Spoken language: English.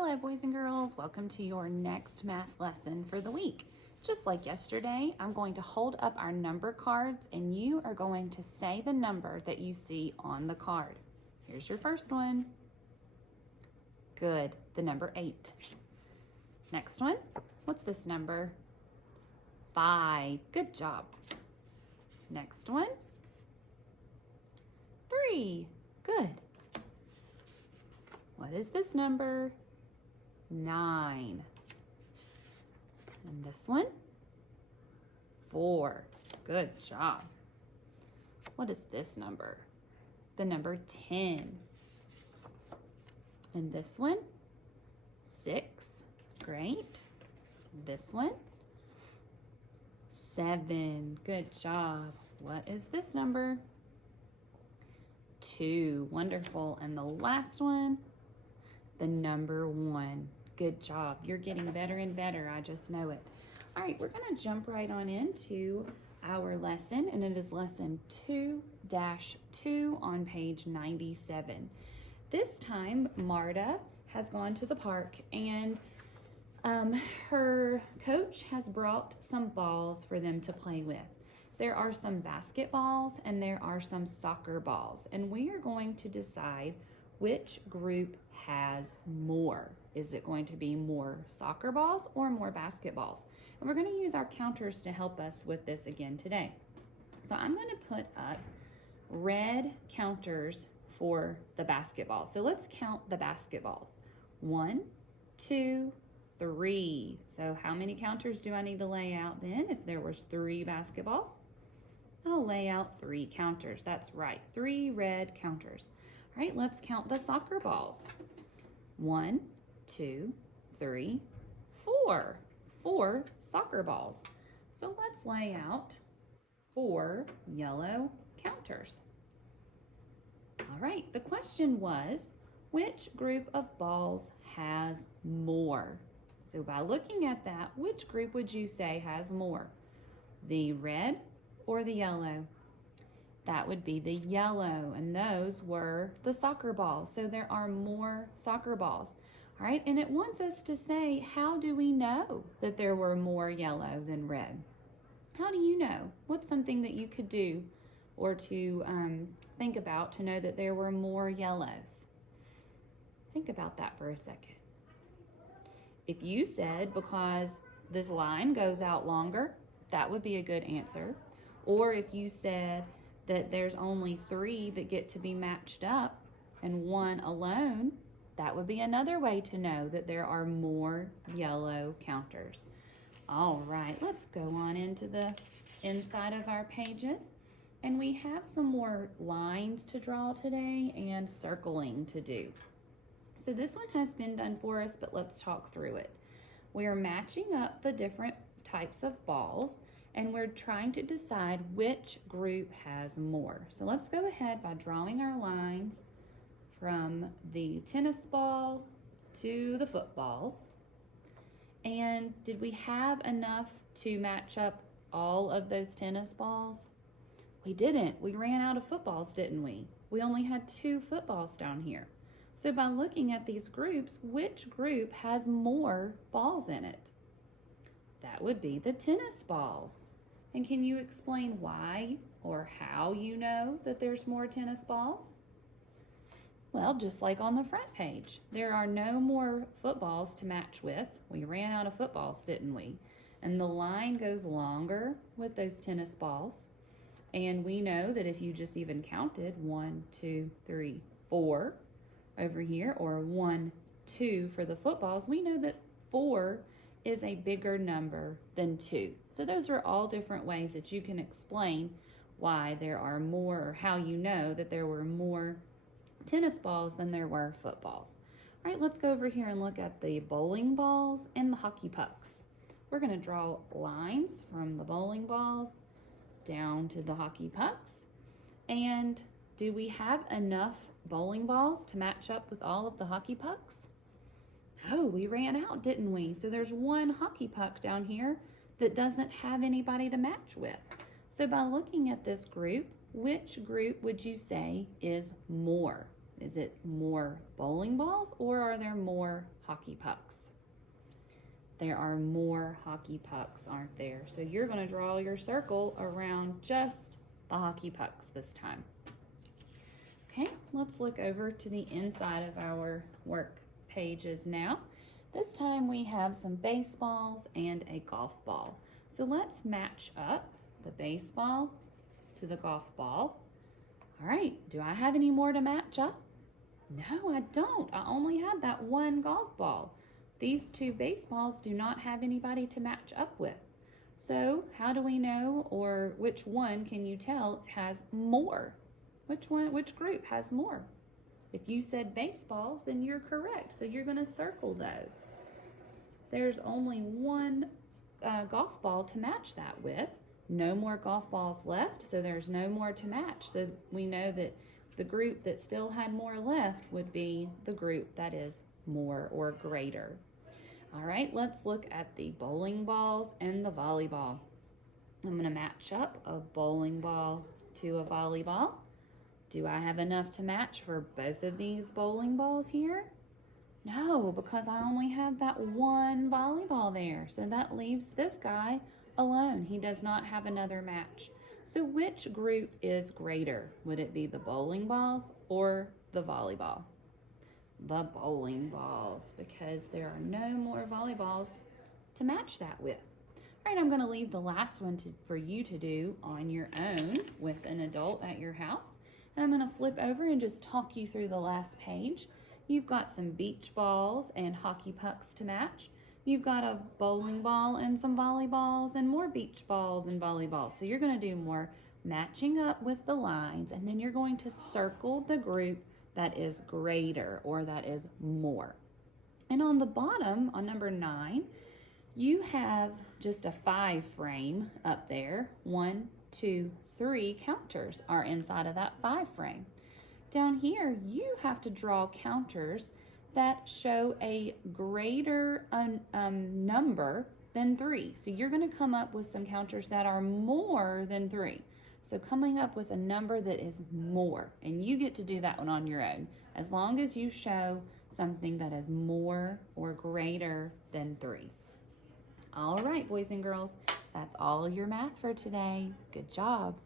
Hello, boys and girls. Welcome to your next math lesson for the week. Just like yesterday, I'm going to hold up our number cards and you are going to say the number that you see on the card. Here's your first one. Good, the number 8. Next one, what's this number? 5, good job. Next one, 3, good. What is this number? 9. And this one? 4. Good job. What is this number? The number 10. And this one? 6. Great. This one? 7. Good job. What is this number? 2. Wonderful. And the last one? The number 1. Good job. You're getting better and better. I just know it. All right, we're going to jump right on into our lesson, and it is lesson 2-2 on page 97. This time, Marta has gone to the park, and her coach has brought some balls for them to play with. There are some basketballs, and there are some soccer balls, and we are going to decide which group has more. Is it going to be more soccer balls or more basketballs? And we're going to use our counters to help us with this again today. So I'm going to put up red counters for the basketball. So let's count the basketballs. 1, 2, 3. So how many counters do I need to lay out then? If there was 3 basketballs, I'll lay out 3 counters. That's right, 3 red counters. All right, let's count the soccer balls. 1, 2, 3, 4. 4 soccer balls. So let's lay out 4 yellow counters. All right, the question was, which group of balls has more? So by looking at that, which group would you say has more? The red or the yellow? That would be the yellow, and those were the soccer balls. So there are more soccer balls. All right, and it wants us to say, how do we know that there were more yellow than red? How do you know? What's something that you could do or to think about to know that there were more yellows? Think about that for a second. If you said because this line goes out longer, that would be a good answer. Or if you said that there's only 3 that get to be matched up and 1 alone, that would be another way to know that there are more yellow counters. All right, let's go on into the inside of our pages. And we have some more lines to draw today and circling to do. So this one has been done for us, but let's talk through it. We are matching up the different types of balls, and we're trying to decide which group has more. So let's go ahead by drawing our lines from the tennis ball to the footballs. And did we have enough to match up all of those tennis balls? We didn't. We ran out of footballs, didn't we? We only had 2 footballs down here. So by looking at these groups, which group has more balls in it? That would be the tennis balls. And can you explain why or how you know that there's more tennis balls? Well, just like on the front page, there are no more footballs to match with. We ran out of footballs, didn't we? And the line goes longer with those tennis balls. And we know that if you just even counted 1, 2, 3, 4 over here, or 1, 2 for the footballs, we know that 4 is a bigger number than 2. So those are all different ways that you can explain why there are more, or how you know that there were more tennis balls than there were footballs. All right, let's go over here and look at the bowling balls and the hockey pucks. We're going to draw lines from the bowling balls down to the hockey pucks. And do we have enough bowling balls to match up with all of the hockey pucks? Oh, we ran out, didn't we? So there's 1 hockey puck down here that doesn't have anybody to match with. So by looking at this group, which group would you say is more? Is it more bowling balls or are there more hockey pucks. There are more hockey pucks, aren't there? So you're going to draw your circle around just the hockey pucks this time. Okay, let's look over to the inside of our work pages now. This time we have some baseballs and a golf ball. So let's match up the baseball to the golf ball. All right, do I have any more to match up? No, I don't. I only had that one golf ball. These two baseballs do not have anybody to match up with. So how do we know, or which one can you tell has more? Which group has more? If you said baseballs, then you're correct. So you're going to circle those. There's only one golf ball to match that with. No more golf balls left, so there's no more to match. So we know that the group that still had more left would be the group that is more or greater. All right, let's look at the bowling balls and the volleyball. I'm going to match up a bowling ball to a volleyball. Do I have enough to match for both of these bowling balls here? No, because I only have that one volleyball there. So that leaves this guy alone. He does not have another match. So which group is greater? Would it be the bowling balls or the volleyball? The bowling balls, because there are no more volleyballs to match that with. All right, I'm going to leave the last one for you to do on your own with an adult at your house. And I'm going to flip over and just talk you through the last page. You've got some beach balls and hockey pucks to match. You've got a bowling ball and some volleyballs and more beach balls and volleyballs. So you're going to do more matching up with the lines, and then you're going to circle the group that is greater or that is more. And on the bottom, on number 9, you have just a 5 frame up there. 1, 2, 3 counters are inside of that 5 frame. Down here, you have to draw counters that show a greater number than 3. So you're going to come up with some counters that are more than 3. So coming up with a number that is more, and you get to do that one on your own, as long as you show something that is more or greater than 3. All right, boys and girls, that's all your math for today. Good job.